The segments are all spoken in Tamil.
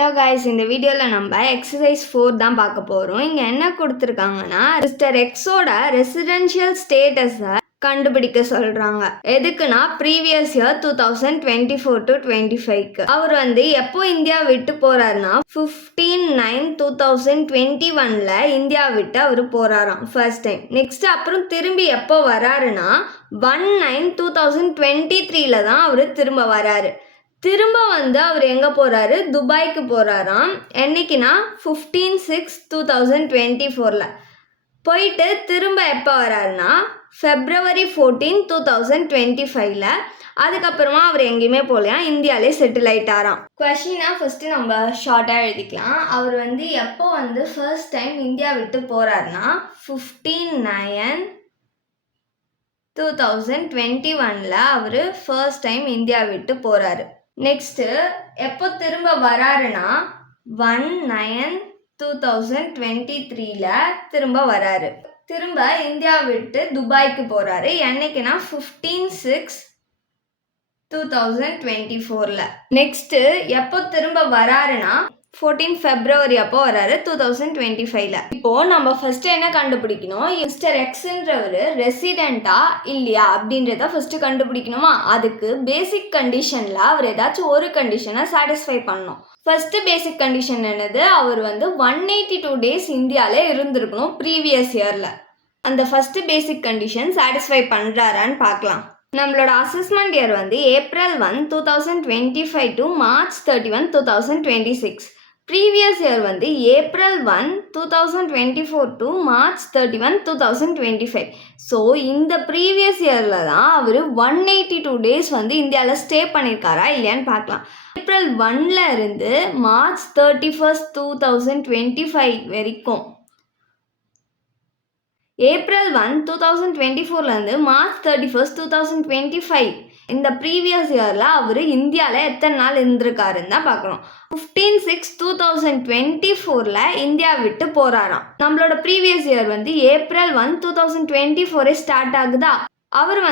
ஹலோ காய்ஸ், இந்த வீடியோவில் நம்ம எக்ஸசைஸ் 4 தான் பார்க்க போகிறோம். இங்கே என்ன கொடுத்துருக்காங்கன்னா, மிஸ்டர் எக்ஸோட ரெசிடென்ஷியல் ஸ்டேட்டஸை கண்டுபிடிக்க சொல்கிறாங்க. எதுக்குன்னா ப்ரீவியஸ் இயர் 2024 to 25க்கு அவர் எப்போ இந்தியா விட்டு போகிறாருன்னா 15/9/2021 இந்தியா விட்டு அவர் போகிறாராம் ஃபர்ஸ்ட் டைம். நெக்ஸ்ட் அப்புறம் திரும்பி எப்போ வராருன்னா 1/9/2023 தான் அவர் திரும்ப வராரு. திரும்ப அவர் எங்கே போகிறாரு? துபாய்க்கு போகிறாராம். என்னைக்குன்னா 15/6/2024 போயிட்டு திரும்ப எப்போ வராருன்னா February 14, 2025. அதுக்கப்புறமா அவர் எங்கேயுமே போகலையா, இந்தியாவிலே செட்டில் ஆகிட்டாராம். கொஷினாக ஃபஸ்ட்டு நம்ம ஷார்ட்டாக எழுதிக்கலாம். அவர் எப்போ ஃபர்ஸ்ட் டைம் இந்தியா விட்டு போகிறாருன்னா 15/9/2021 அவர் ஃபர்ஸ்ட் டைம் இந்தியா விட்டு போகிறாரு. நெக்ஸ்ட்டு எப்போ திரும்ப வராருன்னா 1/9/2023 திரும்ப வராரு. திரும்ப இந்தியா விட்டு துபாய்க்கு போகிறாரு. என்னைக்குன்னா 15/6/2024. நெக்ஸ்ட்டு எப்போ திரும்ப வராருன்னா 14 February அப்போ வராரு 2025. இப்போது நம்ம ஃபஸ்ட்டு என்ன கண்டுபிடிக்கணும்? மிஸ்டர் எக்ஸ்ன்றவர் ரெசிடெண்ட்டா இல்லையா அப்படின்றத ஃபஸ்ட்டு கண்டுபிடிக்கணுமா? அதுக்கு பேசிக் கண்டிஷனில் அவர் ஏதாச்சும் ஒரு கண்டிஷனை சாட்டிஸ்ஃபை பண்ணணும். ஃபஸ்ட்டு பேசிக் கண்டிஷன் என்னது? அவர் 182 days இந்தியாவில் இருந்திருக்கணும் ப்ரீவியஸ் இயரில். அந்த ஃபஸ்ட்டு பேசிக் கண்டிஷன் சாட்டிஸ்ஃபை பண்ணுறாரான்னு பார்க்கலாம். நம்மளோட assessment year April 1, 2025 to March 31, 2026. Previous year April 1, 2024 to March 31, 2025. So இந்த ப்ரீவியஸ் இயரில் தான் அவர் 182 days இந்தியாவில் ஸ்டே பண்ணியிருக்காரா இல்லையான்னு பார்க்கலாம். April 1ல இருந்து March 31, 2025 வரைக்கும், April 1, 2024 March 31, 2025 இந்த ப்ரீவியஸ் இயரில் அவர் இந்தியாவில் எத்தனை நாள் இருந்திருக்காருன்னு தான் பார்க்கணும். 15/6/2024 இந்தியா விட்டு போகிறாராம். நம்மளோட ப்ரீவியஸ் இயர் April 1, 2024 ஸ்டார்ட் ஆகுதா? அவர்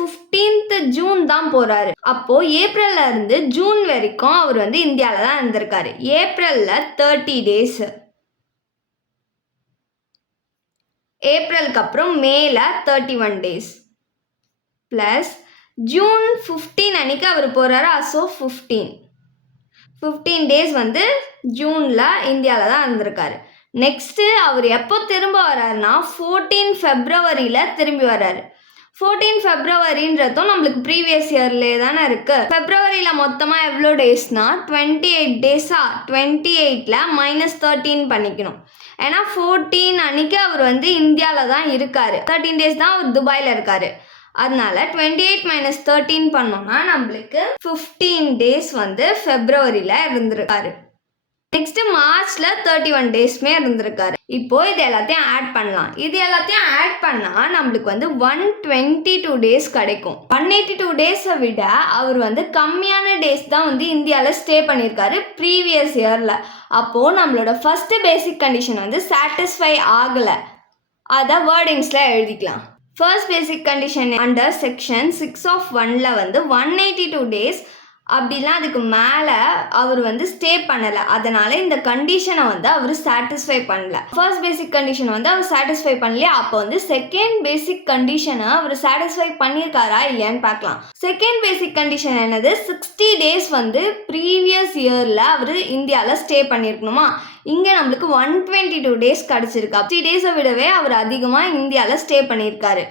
15th June தான் போகிறாரு. அப்போது ஏப்ரல்ல இருந்து ஜூன் வரைக்கும் அவர் இந்தியாவில் தான் இருந்திருக்காரு. ஏப்ரலில் 30 days, ஏப்ரலுக்கு அப்புறம் மேல 31 days ப்ளஸ் ஜூன் 15 அன்னைக்கு அவர் போகிறாரு. ஸோ 15 days ஜூனில் இந்தியாவில் தான் இருந்திருக்காரு. நெக்ஸ்ட்டு அவர் எப்போ திரும்ப வர்றாருன்னா 14 February திரும்பி வர்றாரு. 14 Februaryன்றதும் நம்மளுக்கு ப்ரீவியஸ் இயர்லேயே தானே இருக்குது. ஃபெப்ரவரியில் மொத்தமாக எவ்வளோ டேஸ்னா 28 days-ஆ? 28ல் -13 பண்ணிக்கணும். ஏன்னா 14 அன்னைக்கு அவர் இந்தியாவில் தான் இருக்கார். 13 days தான் அவர் துபாயில் இருக்கார். அதனால 28 - 13 பண்ணோம்னா நம்மளுக்கு 15 days ஃபெப்ரவரியில் இருந்திருக்காரு. நெக்ஸ்ட்டு மார்ச்சில் 31 daysமே இருந்திருக்காரு. இப்போது இது எல்லாத்தையும் ஆட் பண்ணலாம். இது எல்லாத்தையும் ஆட் பண்ணால் நம்மளுக்கு 122 days கிடைக்கும். 182 days-ஐ விட அவர் கம்மியான டேஸ் தான் இந்தியாவில் ஸ்டே பண்ணியிருக்காரு ப்ரீவியஸ் இயரில். அப்போது நம்மளோட ஃபஸ்ட்டு பேசிக் கண்டிஷன் சாட்டிஸ்ஃபை ஆகலை. அதை வேர்டிங்ஸில் எழுதிக்கலாம். First basic condition under section 6 of 1ல் 182 days அப்படிலாம் அதுக்கு மேலே அவர் ஸ்டே பண்ணலை. அதனால் இந்த கண்டிஷனை அவர் சாட்டிஸ்ஃபை பண்ணல. ஃபர்ஸ்ட் பேசிக் கண்டிஷன் அவர் சாட்டிஸ்ஃபை பண்ணலையா? அப்போ செகண்ட் பேசிக் கண்டிஷனை அவர் சாட்டிஸ்ஃபை பண்ணியிருக்காரா இல்லையான்னு பார்க்கலாம். செகண்ட் பேசிக் கண்டிஷன் என்னது? 60 days ப்ரீவியஸ் இயரில் அவர் இந்தியாவில் ஸ்டே பண்ணியிருக்கணுமா? இங்கே நம்மளுக்கு 122 days கிடச்சிருக்கு. 60 days-ஐ விடவே அவர் அதிகமாக இந்தியாவில் ஸ்டே பண்ணியிருக்காரு.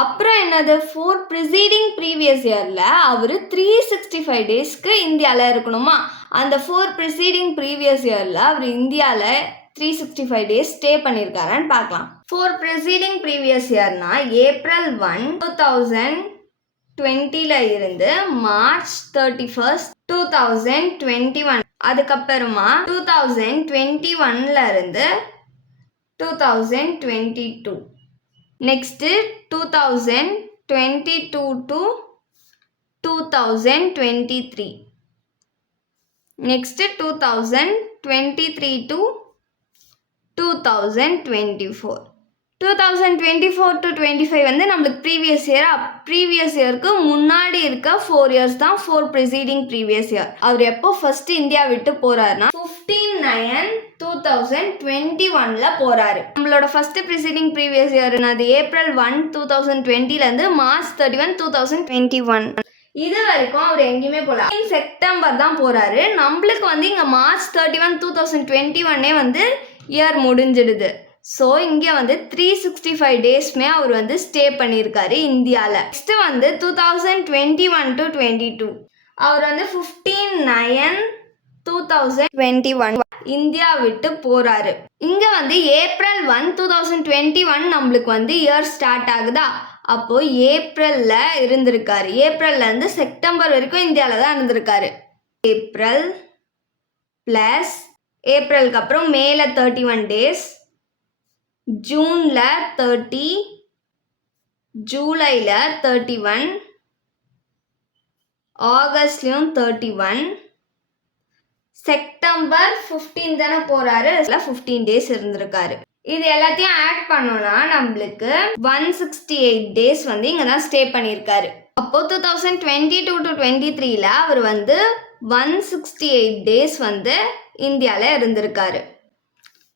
அப்புறம் என்னது? 4 preceding ப்ரீவியஸ் இயரில் அவர் 365 daysக்கு இந்தியாவில் இருக்கணுமா? அந்த 4 preceding ப்ரீவியஸ் இயரில் அவர் இந்தியாவில் 365 days ஸ்டே பண்ணியிருக்காரான்னு பார்க்கலாம். 4 preceding ப்ரீவியஸ் இயர்னா April 1, 2020 இருந்து March 31, 2021. அதுக்கப்புறமா 2021 இருந்து 2022. Next 2022 to 2023. Next 2023 to 2024. 2024 to 25 வந்து நம்மளுக்கு ப்ரீவியஸ் இயருக்கு முன்னாடி இருக்க 4 இயர்ஸ் தான் 4 ப்ரிசீடிங் ப்ரீவியஸ் இயர். அவர் எப்போ ஃபர்ஸ்ட் இந்தியா விட்டு போறாருன்னா 15/9/2021ல போறாரு. நம்மளோட ஃபர்ஸ்ட் ப்ரிசீடிங் ப்ரீவியஸ் இயர் அது April 1, 2020லேருந்து March 31, 2021. இது வரைக்கும் அவர் எங்கேயுமே போகல. செப்டம்பர் தான் போறாரு. நம்மளுக்கு வந்து இங்கே March 31, 2021 வந்து இயர் முடிஞ்சிடுது. ஸோ இங்கே வந்து 365 டேஸ்மே அவர் வந்து ஸ்டே பண்ணியிருக்காரு இந்தியாவில். நெக்ஸ்ட் வந்து 2021 to 22 அவர் வந்து 15/9/2021 இந்தியா விட்டு போறாரு. இங்க வந்து April 1, 2021 நம்மளுக்கு வந்து இயர் ஸ்டார்ட் ஆகுதா, அப்போ ஏப்ரல்ல இருந்திருக்காரு. ஏப்ரல்ல இருந்து செப்டம்பர் வரைக்கும் இந்தியாவில் தான் இருந்திருக்காரு. ஏப்ரல் பிளஸ் ஏப்ரலுக்கு அப்புறம் மேல 31 டேஸ், ஜூன்ல 30, ஜூலைல 31, ஆகஸ்ட்லயும் 31, செப்டம்பர் 15 தானே போறாரு, 15 டேஸ் இருந்திருக்காரு. இது எல்லாத்தையும் ஆட் பண்ணோம்னா நம்மளுக்கு 168 டேஸ் வந்து இங்கே தான் ஸ்டே பண்ணியிருக்காரு. அப்போ 2022 to 23ல அவர் வந்து 168 டேஸ் வந்து இந்தியாவில் இருந்திருக்காரு.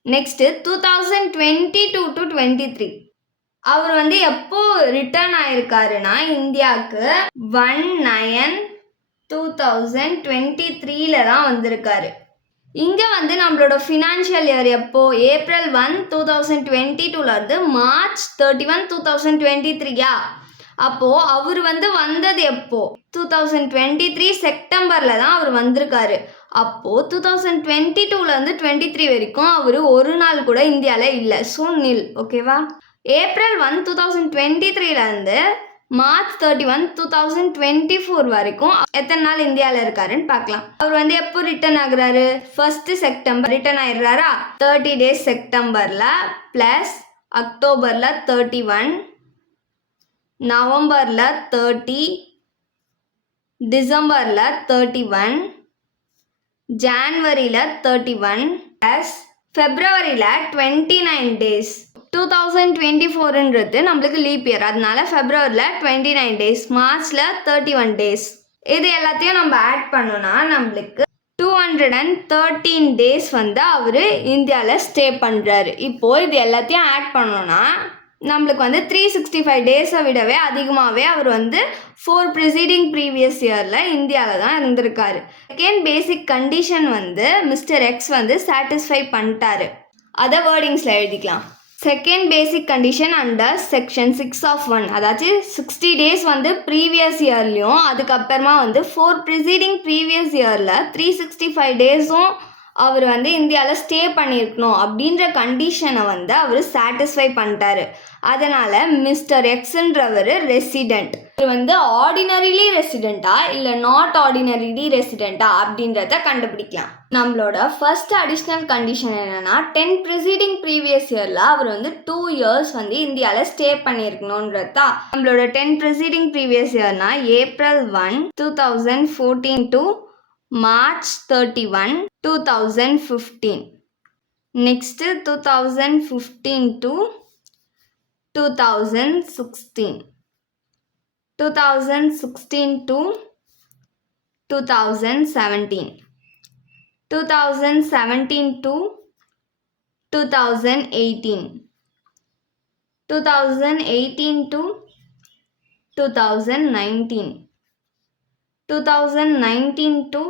நெக்ஸ்ட் 2022 to 23 அவர் வந்து எப்போ ரிட்டர்ன் ஆயிருக்காருன்னா இந்தியாவுக்கு 1/9/2023ல தான் வந்திருக்காரு. இங்கே வந்து நம்மளோட ஃபினான்ஷியல் இயர் எப்போ April 1, 2022லேருந்து March 31, 2023யா, அப்போது அவர் வந்து வந்தது எப்போ 2023 செப்டம்பரில் தான் அவர் வந்திருக்காரு. அப்போது 2022லேருந்து 23 வரைக்கும் அவர் ஒரு நாள் கூட இந்தியாவில் இல்லை. ஸோ நில். ஓகேவா? April 1, 2023லேருந்து March 31, 2024 வரைக்கும் எத்தனை நாள் இந்தியாவில் இருக்காருன்னு பார்க்கலாம். அவர் வந்து எப்போ ரிட்டர்ன் ஆகுறாரு? 1 செப்டம்பர் ரிட்டர்ன் ஆயிடுறாரா? 30 டேஸ் செப்டம்பரில் ப்ளஸ் அக்டோபரில் 31, நவம்பரில் 30, டிசம்பரில் 31, ஜான்வரியில் 31 ப்ளஸ் ஃபெப்ரவரியில் 29 டேஸ். 2024ன்றது நம்மளுக்கு லீப் இயர், அதனால ஃபெப்ரவரியில் 29 டேஸ், மார்ச்சில் 31 டேஸ். இது எல்லாத்தையும் நம்ம ஆட் பண்ணோன்னா நம்மளுக்கு 213 டேஸ் வந்து அவர் இந்தியாவில் ஸ்டே பண்ணுறாரு. இப்போது இது எல்லாத்தையும் ஆட் பண்ணோன்னா நம்மளுக்கு வந்து 365 டேஸை விடவே அதிகமாகவே அவர் வந்து 4 ப்ரிசீடிங் ப்ரீவியஸ் இயரில் இந்தியாவில் தான் இருந்திருக்காரு. செகண்ட் பேசிக் கண்டிஷன் வந்து மிஸ்டர் எக்ஸ் வந்து சாட்டிஸ்ஃபை பண்ணிட்டாரு. அதை வேர்டிங்ஸில் எழுதிக்கலாம். Second basic condition under section 6 of 1, அதாச்சும் 60 டேஸ் வந்து ப்ரீவியஸ் இயர்லேயும் அதுக்கப்புறமா வந்து 4 ப்ரிசீடிங் ப்ரீவியஸ் இயரில் 365 டேஸும் அவர் வந்து இந்தியாவில் ஸ்டே பண்ணியிருக்கணும் அப்படின்ற கண்டிஷனை வந்து அவர் சாட்டிஸ்ஃபை பண்ணிட்டாரு. அதனால் மிஸ்டர் எக்ஸ்ன்றவர் ரெசிடெண்ட். அவர் வந்து ஆர்டினரிலி ரெசிடெண்ட்டா இல்லை நாட் ஆர்டினரிலி ரெசிடெண்ட்டா அப்படின்றத கண்டுபிடிக்கலாம். நம்மளோட ஃபர்ஸ்ட் அடிஷ்னல் கண்டிஷன் என்னென்னா 10 ப்ரிசீடிங் ப்ரீவியஸ் இயரில் அவர் வந்து 2 இயர்ஸ் வந்து இந்தியாவில் ஸ்டே பண்ணியிருக்கணுன்றதா. நம்மளோட 10 preceding previous இயர்னா April 1, 2014 to March 31, 2015. Next 2015 to 2016. 2016 to 2017. 2017 to 2018. 2018 to 2019. 2019 to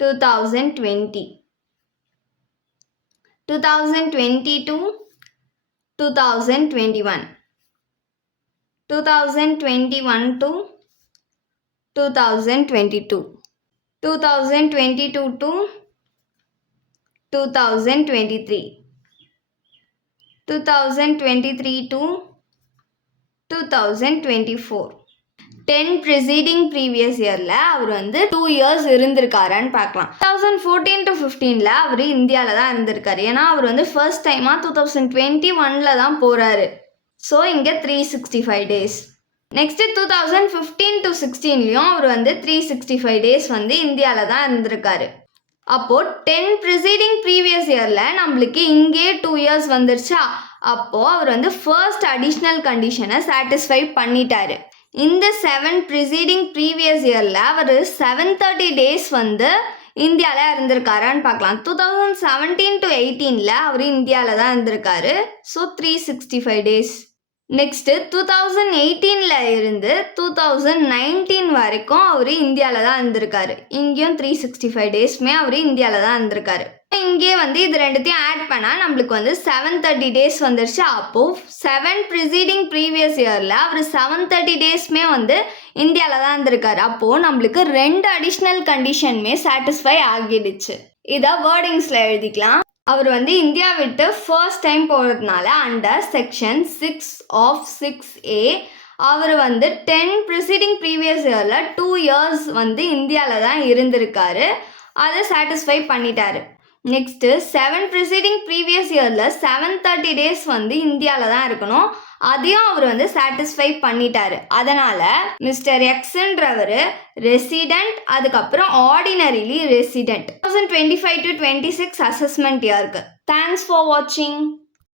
2020. 2020 to 2021. 2021 to 2022. 2022 to 2023. 2023 to 2024. 10 preceding previous இயரில் அவர் வந்து 2 இயர்ஸ் இருந்திருக்காரான்னு பார்க்கலாம். 2014 to 15ல் அவர் இந்தியாவில் தான் இருந்திருக்காரு. ஏன்னா அவர் வந்து ஃபர்ஸ்ட் டைமாக 2021ல் தான் போகிறாரு. ஸோ இங்கே 365 டேஸ். நெக்ஸ்ட்டு 2015 to 16லையும் அவர் வந்து 365 டேஸ் வந்து இந்தியாவில் தான் இருந்திருக்காரு. அப்போது 10 ப்ரிசீடிங் ப்ரீவியஸ் இயரில் நம்மளுக்கு இங்கே 2 இயர்ஸ் வந்துருச்சா, அப்போது அவர் வந்து ஃபர்ஸ்ட் அடிஷ்னல் கண்டிஷனை சாட்டிஸ்ஃபை பண்ணிட்டாரு. இந்த 7 ப்ரிசீடிங் ப்ரீவியஸ் இயரில் அவர் 730 days வந்து இந்தியாவில் இருந்திருக்காரான்னு பார்க்கலாம். 2017 to 18 அவர் இந்தியாவில் தான் இருந்திருக்காரு. So 365 days. நெக்ஸ்ட்டு 2018 இருந்து 2019 வரைக்கும் அவர் இந்தியாவில் தான் இருந்திருக்காரு. இங்கேயும் 365 daysமே அவர் இந்தியாவில் தான் இருந்திருக்காரு. இங்கே வந்து இது ரெண்டுத்தையும் ஆட் பண்ணால் நம்மளுக்கு வந்து 730 days வந்துருச்சு. அப்போது 7 ப்ரிசீடிங் ப்ரீவியஸ் இயரில் அவர் 730 daysமே வந்து இந்தியாவில் தான் இருந்திருக்காரு. அப்போது நம்மளுக்கு 2 அடிஷ்னல் கண்டிஷனுமே சாட்டிஸ்ஃபை ஆகிடுச்சு. இதை வேர்டிங்ஸில் எழுதிக்கலாம். அவர் வந்து இந்தியா விட்டு ஃபர்ஸ்ட் டைம் போகிறதுனால அண்டர் செக்ஷன் 6 of 6A அவர் வந்து 10 ப்ரிசீடிங் ப்ரீவியஸ் இயரில் 2 years வந்து இந்தியாவில் தான் இருந்திருக்காரு. அதை சாட்டிஸ்ஃபை பண்ணிட்டாரு. நெக்ஸ்ட்டு 7 ப்ரிசீடிங் ப்ரீவியஸ் இயரில் 730 days வந்து இந்தியாவில் தான் இருக்கணும். அதையும் அவர் வந்து சாட்டிஸ்ஃபை பண்ணிட்டாரு. அதனால் மிஸ்டர் எக்ஸ்ன்றவர் ரெசிடெண்ட், அதுக்கப்புறம் ஆர்டினரிலி ரெசிடெண்ட். 2025 to 26 அசஸ்மெண்ட் இயருக்கு. தேங்க்ஸ் ஃபார் வாட்சிங்.